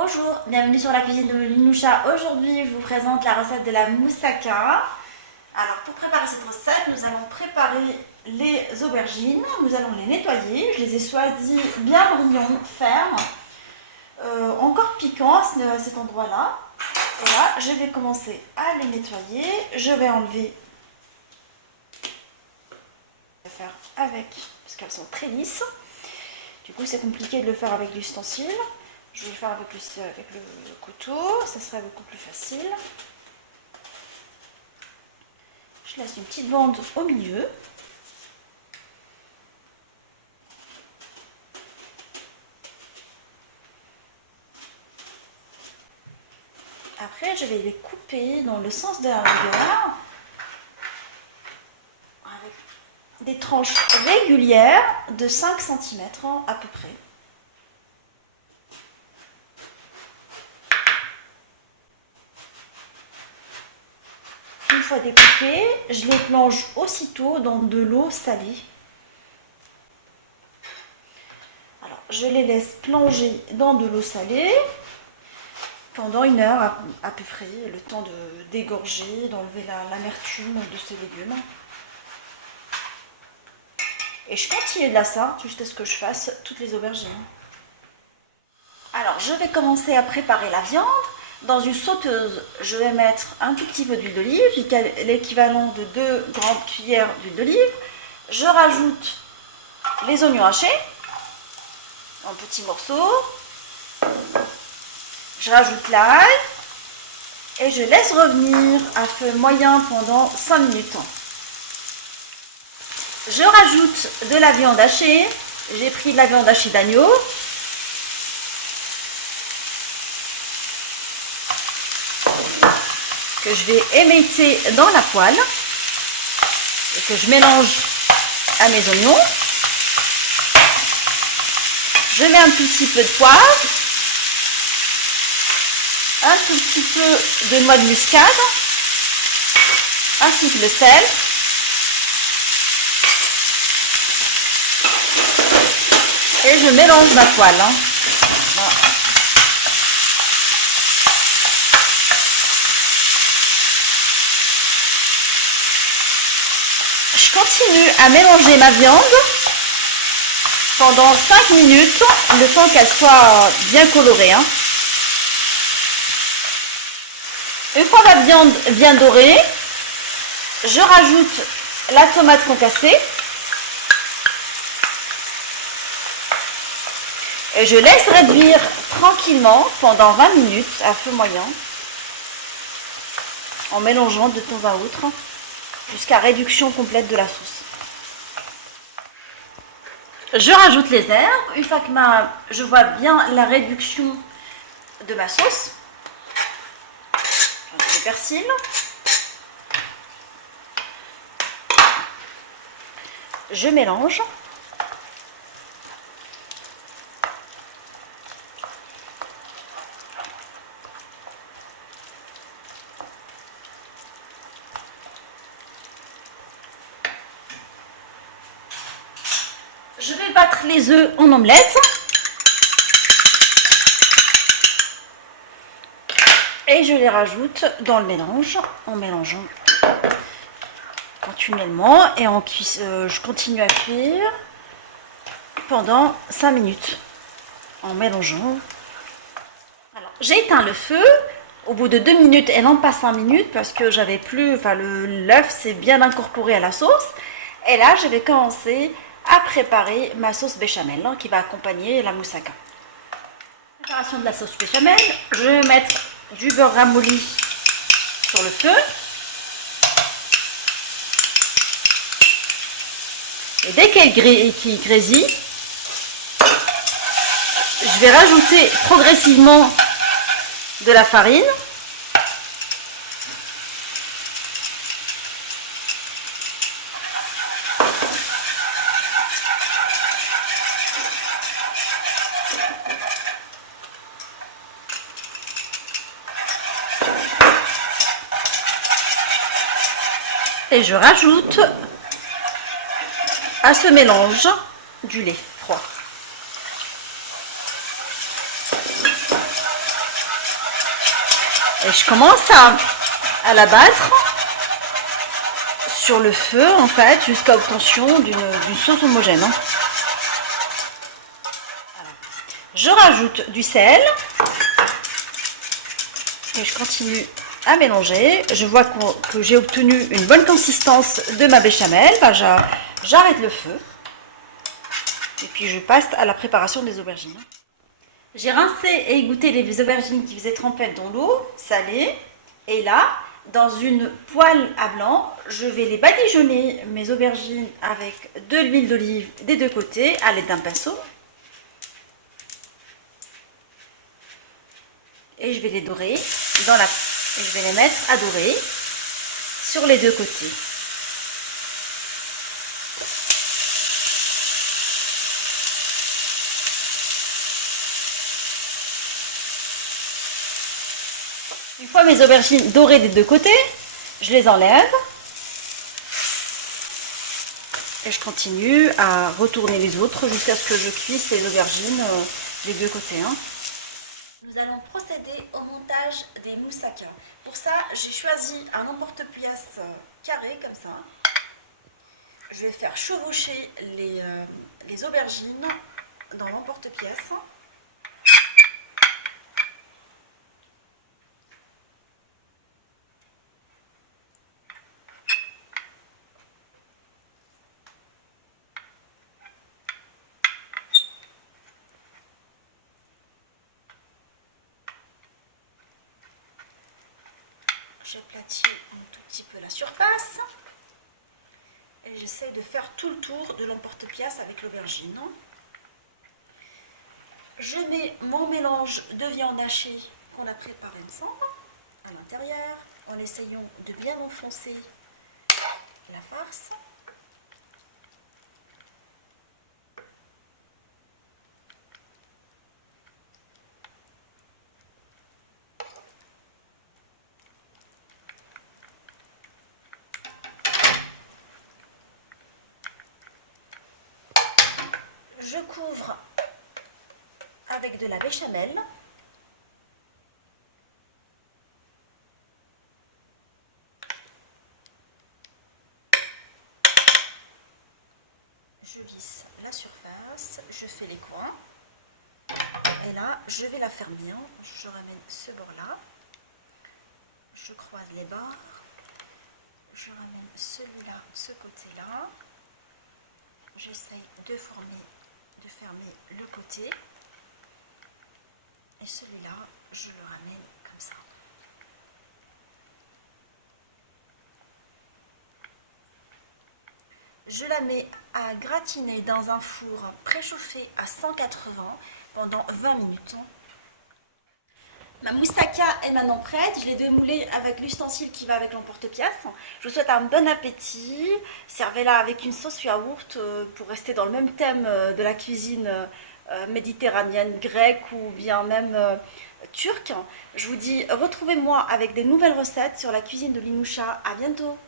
Bonjour, bienvenue sur la cuisine de Linoucha. Aujourd'hui, je vous présente la recette de la moussaka. Alors, pour préparer cette recette, nous allons préparer les aubergines. Nous allons les nettoyer. Je les ai choisis bien brillants, fermes, encore piquants à cet endroit-là. Et là, je vais commencer à les nettoyer. Je vais enlever, je vais faire avec, parce qu'elles sont très lisses. Du coup, c'est compliqué de le faire avec l'ustensile. Je vais le faire avec le couteau, ça serait beaucoup plus facile. Je laisse une petite bande au milieu. Après, je vais les couper dans le sens de la longueur, avec des tranches régulières de 5 cm à peu près. Une fois découpées, je les plonge aussitôt dans de l'eau salée. Alors, je les laisse plonger dans de l'eau salée pendant 1 heure à peu près, le temps de dégorger, d'enlever l'amertume de ces légumes. Et je continue de là ça, jusqu'à ce que je fasse toutes les aubergines. Alors, je vais commencer à préparer la viande. Dans une sauteuse, je vais mettre un tout petit peu d'huile d'olive, l'équivalent de 2 grandes cuillères d'huile d'olive. Je rajoute les oignons hachés en petits morceaux. Je rajoute l'ail et je laisse revenir à feu moyen pendant 5 minutes. Je rajoute de la viande hachée. J'ai pris de la viande hachée d'agneau. Que je vais émietter dans la poêle et que je mélange à mes oignons. Je mets un tout petit peu de poivre, un tout petit peu de noix de muscade, ainsi que le sel. Et je mélange ma poêle. Voilà. Je continue à mélanger ma viande pendant 5 minutes, le temps qu'elle soit bien colorée. Une fois ma viande bien dorée, je rajoute la tomate concassée et je laisse réduire tranquillement pendant 20 minutes à feu moyen en mélangeant de temps à autre jusqu'à réduction complète de la sauce. Je rajoute les herbes. Une fois que je vois bien la réduction de ma sauce, un peu de persil. Je mélange. Je vais battre les œufs en omelette. Et je les rajoute dans le mélange en mélangeant continuellement. Et je continue à cuire pendant 5 minutes en mélangeant. Alors, j'ai éteint le feu. Au bout de 2 minutes, et non pas 5 minutes, parce que j'avais plus, l'œuf s'est bien incorporé à la sauce. Et là, je vais commencer à préparer ma sauce béchamel qui va accompagner la moussaka. Préparation de la sauce béchamel, je vais mettre du beurre ramolli sur le feu. Et dès qu'il grésille, je vais rajouter progressivement de la farine. Et je rajoute à ce mélange du lait froid. Et je commence à la battre sur le feu, en fait, jusqu'à obtention d'une sauce homogène. Hein. Je rajoute du sel et je continue à mélanger. Je vois que j'ai obtenu une bonne consistance de ma béchamel. Ben, j'arrête le feu et puis je passe à la préparation des aubergines. J'ai rincé et égoutté les aubergines qui faisaient tremper dans l'eau salée. Et là, dans une poêle à blanc, je vais les badigeonner, mes aubergines, avec de l'huile d'olive des deux côtés à l'aide d'un pinceau. Et je vais les dorer et je vais les mettre à dorer sur les deux côtés. Une fois mes aubergines dorées des deux côtés, je les enlève et je continue à retourner les autres jusqu'à ce que je cuise les aubergines des deux côtés. Hein. Nous allons procéder au montage des moussaka. Pour ça, j'ai choisi un emporte-pièce carré comme ça. Je vais faire chevaucher les aubergines dans l'emporte-pièce. J'aplatis un tout petit peu la surface et j'essaie de faire tout le tour de l'emporte-pièce avec l'aubergine. Je mets mon mélange de viande hachée qu'on a préparé ensemble à l'intérieur en essayant de bien enfoncer la farce. Je couvre avec de la béchamel. Je lisse la surface, je fais les coins. Et là, je vais la fermer. Je ramène ce bord-là. Je croise les bords. Je ramène celui-là, ce côté-là. J'essaye de fermer le côté. Et celui-là, je le ramène comme ça. Je la mets à gratiner dans un four préchauffé à 180 pendant 20 minutes. Ma moussaka est maintenant prête, je l'ai démoulée avec l'ustensile qui va avec l'emporte-pièce. Je vous souhaite un bon appétit. Servez-la avec une sauce yaourt pour rester dans le même thème de la cuisine méditerranéenne, grecque ou bien même turque. Je vous dis retrouvez-moi avec des nouvelles recettes sur la cuisine de Linoucha. À bientôt.